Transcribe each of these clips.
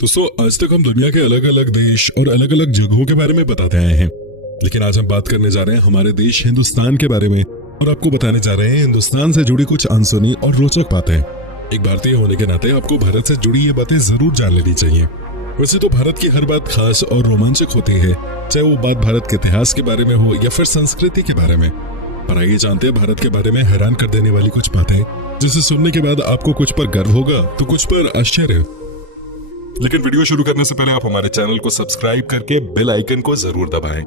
दोस्तों, आज तक हम दुनिया के अलग अलग देश और अलग अलग जगहों के बारे में बताते आए हैं, लेकिन आज हम बात करने जा रहे हैं हमारे देश हिंदुस्तान के बारे में और आपको बताने जा रहे हैं हिंदुस्तान से जुड़ी कुछ अनसुनी और रोचक बातें। एक भारतीय होने के नाते आपको भारत से जुड़ी ये बातें जरूर जान लेनी चाहिए। वैसे तो भारत की हर बात खास और रोमांचक होती है, चाहे वो बात भारत के इतिहास के बारे में हो या फिर संस्कृति के बारे में। पर आइए जानते हैं भारत के बारे में हैरान कर देने वाली कुछ बातें, जिसे सुनने के बाद आपको कुछ पर गर्व होगा तो कुछ पर आश्चर्य। लेकिन वीडियो शुरू करने से पहले आप हमारे चैनल को सब्सक्राइब करके बेल आइकन को जरूर दबाएं।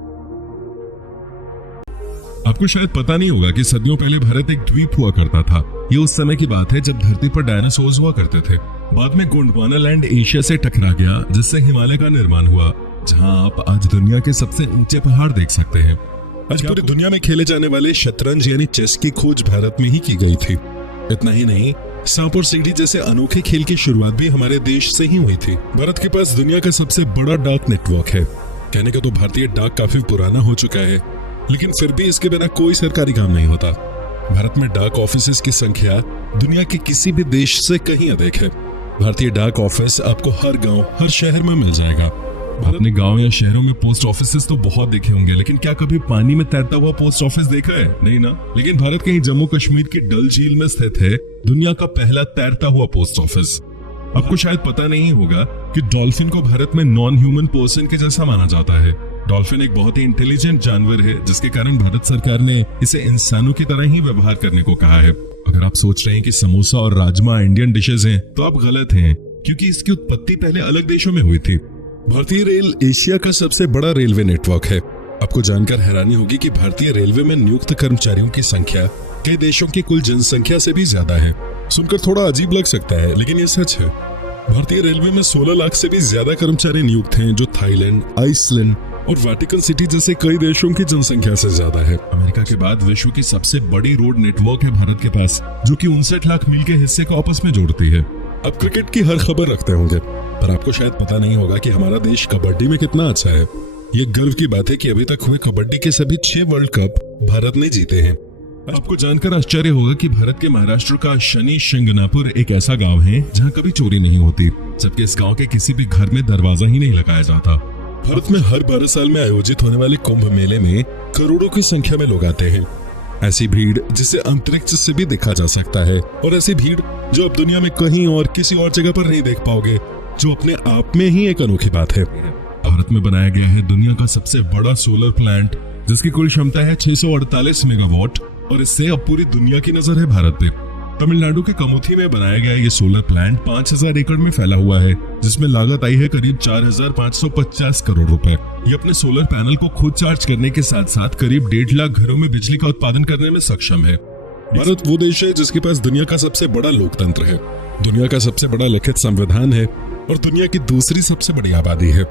आपको शायद पता नहीं होगा कि सदियों पहले भारत एक द्वीप हुआ करता था। ये उस समय की बात है जब धरती पर डायनासोर्स हुआ करते थे। बाद में गोंडवाना लैंड एशिया से टकरा गया, जिससे हिमालय का निर्माण हुआ, जहां आप आज दुनिया के सबसे ऊंचे पहाड़ देख सकते हैं। आज पूरी दुनिया में खेले जाने वाले शतरंज यानी चेस की खोज भारत में ही की गई थी। इतना ही नहीं, सांप और सीढ़ी जैसे अनोखे खेल की शुरुआत भी हमारे देश से ही हुई थी। भारत के पास दुनिया का सबसे बड़ा डाक नेटवर्क है। कहने को तो भारतीय डाक काफी पुराना हो चुका है, लेकिन फिर भी इसके बिना कोई सरकारी काम नहीं होता। भारत में डाक ऑफिसेज की संख्या दुनिया के किसी भी देश से कहीं अधिक है। भारतीय डाक ऑफिस आपको हर गांव, हर शहर में मिल जाएगा। आपने गांव या शहरों में पोस्ट ऑफिसेस तो बहुत देखे होंगे, लेकिन क्या कभी पानी में तैरता हुआ पोस्ट ऑफिस देखा है? नहीं ना। लेकिन भारत के ही जम्मू कश्मीर की डल झील में स्थित है दुनिया का पहला तैरता हुआ पोस्ट ऑफिस। आपको शायद पता नहीं होगा कि डॉल्फिन को भारत में नॉन ह्यूमन पर्सन के जैसा माना जाता है। डॉल्फिन एक बहुत ही इंटेलिजेंट जानवर है, जिसके कारण भारत सरकार ने इसे इंसानों की तरह ही व्यवहार करने को कहा है। अगर आप सोच रहे हैं कि समोसा और राजमा इंडियन डिशेज हैं, तो आप गलत हैं, क्योंकि इसकी उत्पत्ति पहले अलग देशों में हुई थी। भारतीय रेल एशिया का सबसे बड़ा रेलवे नेटवर्क है। आपको जानकर हैरानी होगी कि भारतीय रेलवे में नियुक्त कर्मचारियों की संख्या कई देशों की कुल जनसंख्या से भी ज्यादा है। सुनकर थोड़ा अजीब लग सकता है, लेकिन ये सच है। भारतीय रेलवे में 16 लाख से भी ज्यादा कर्मचारी नियुक्त हैं, जो थाईलैंड, आइसलैंड और वेटिकन सिटी जैसे कई देशों की जनसंख्या से ज्यादा है। अमेरिका के बाद विश्व की सबसे बड़ी रोड नेटवर्क है भारत के पास, जो कि 59 लाख मील के हिस्से को आपस में जोड़ती है। आप क्रिकेट की हर खबर रखते होंगे, पर आपको शायद पता नहीं होगा कि हमारा देश कबड्डी में कितना अच्छा है। ये गर्व की बात है कि अभी तक हुए कबड्डी के सभी 6 वर्ल्ड कप भारत ने जीते हैं। आपको जानकर आश्चर्य होगा कि भारत के महाराष्ट्र का शनि शिंगणापुर एक ऐसा गांव है जहां कभी चोरी नहीं होती, जबकि इस गांव के किसी भी घर में दरवाजा ही नहीं लगाया जाता। भारत में हर 12 साल में आयोजित होने वाले कुंभ मेले में करोड़ों की संख्या में लोग आते हैं। ऐसी भीड़ जिसे अंतरिक्ष से भी देखा जा सकता है, और ऐसी भीड़ जो आप दुनिया में कहीं और किसी और जगह पर नहीं देख पाओगे, जो अपने आप में ही एक अनोखी बात है। भारत में बनाया गया है दुनिया का सबसे बड़ा सोलर प्लांट, जिसकी कुल क्षमता है 648 मेगावाट, और इससे अब पूरी दुनिया की नजर है भारत पे। तमिलनाडु के कमुथी में बनाया गया ये सोलर प्लांट 5000 एकड़ में फैला हुआ है, जिसमें लागत आई है करीब 4550 करोड़ रुपए। ये अपने सोलर पैनल को खुद चार्ज करने के साथ साथ करीब 1.5 लाख घरों में बिजली का उत्पादन करने में सक्षम है। भारत वो देश है जिसके पास दुनिया का सबसे बड़ा लोकतंत्र है, दुनिया का सबसे बड़ा लिखित संविधान है और दुनिया की दूसरी सबसे बड़ी आबादी है।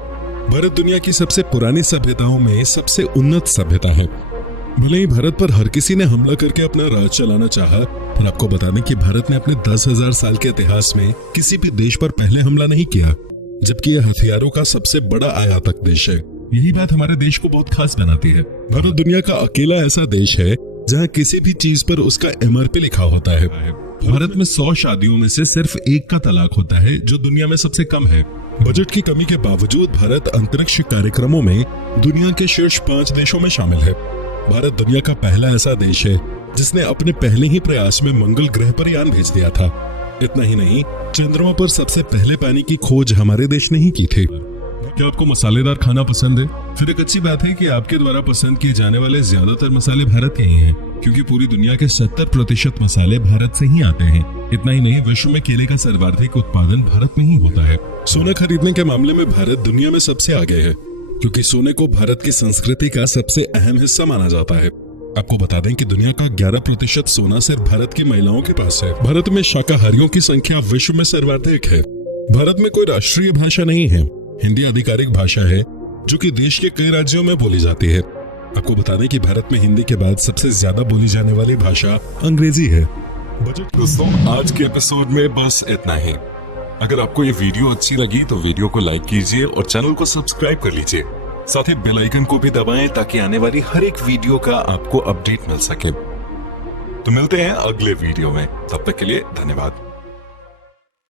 भारत दुनिया की सबसे पुरानी सभ्यताओं में सबसे उन्नत सभ्यता है। भले ही भारत पर हर किसी ने हमला करके अपना राज चलाना चाहा, पर आपको बता दें कि भारत ने अपने 10,000 साल के इतिहास में किसी भी देश पर पहले हमला नहीं किया, जबकि यह हथियारों का सबसे बड़ा आयातक देश है। यही बात हमारे देश को बहुत खास बनाती है। भारत दुनिया का अकेला ऐसा देश है जहाँ किसी भी चीज पर उसका MRP लिखा होता है। भारत में 100 शादियों में से सिर्फ 1 का तलाक होता है, जो दुनिया में सबसे कम है। बजट की कमी के बावजूद भारत अंतरिक्ष कार्यक्रमों में दुनिया के शीर्ष 5 देशों में शामिल है। भारत दुनिया का पहला ऐसा देश है जिसने अपने पहले ही प्रयास में मंगल ग्रह पर यान भेज दिया था। इतना ही नहीं, चंद्रमा पर सबसे पहले पानी की खोज हमारे देश ने ही की थी। क्या आपको मसालेदार खाना पसंद है? फिर एक अच्छी बात है कि आपके द्वारा पसंद किए जाने वाले ज्यादातर मसाले भारत के ही हैं, क्योंकि पूरी दुनिया के 70% मसाले भारत से ही आते हैं। इतना ही नहीं, विश्व में केले का सर्वाधिक उत्पादन भारत में ही होता है। सोना खरीदने के मामले में भारत दुनिया में सबसे आगे है, क्योंकि सोने को भारत की संस्कृति का सबसे अहम हिस्सा माना जाता है। आपको बता दें कि दुनिया का 11% सोना सिर्फ भारत की महिलाओं के पास है। भारत में शाकाहारियों की संख्या विश्व में सर्वाधिक है। भारत में कोई राष्ट्रीय भाषा नहीं है। हिंदी आधिकारिक भाषा है, जो कि देश के कई राज्यों में बोली जाती है। आपको बता दें कि भारत में हिंदी के बाद सबसे ज्यादा बोली जाने वाली भाषा अंग्रेजी है। दोस्तों, आज के एपिसोड में बस इतना ही। अगर आपको ये वीडियो अच्छी लगी तो वीडियो को लाइक कीजिए और चैनल को सब्सक्राइब कर लीजिए। साथ ही बेल आइकन को भी दबाएं ताकि आने वाली हर एक वीडियो का आपको अपडेट मिल सके। तो मिलते हैं अगले वीडियो में, तब तक के लिए धन्यवाद।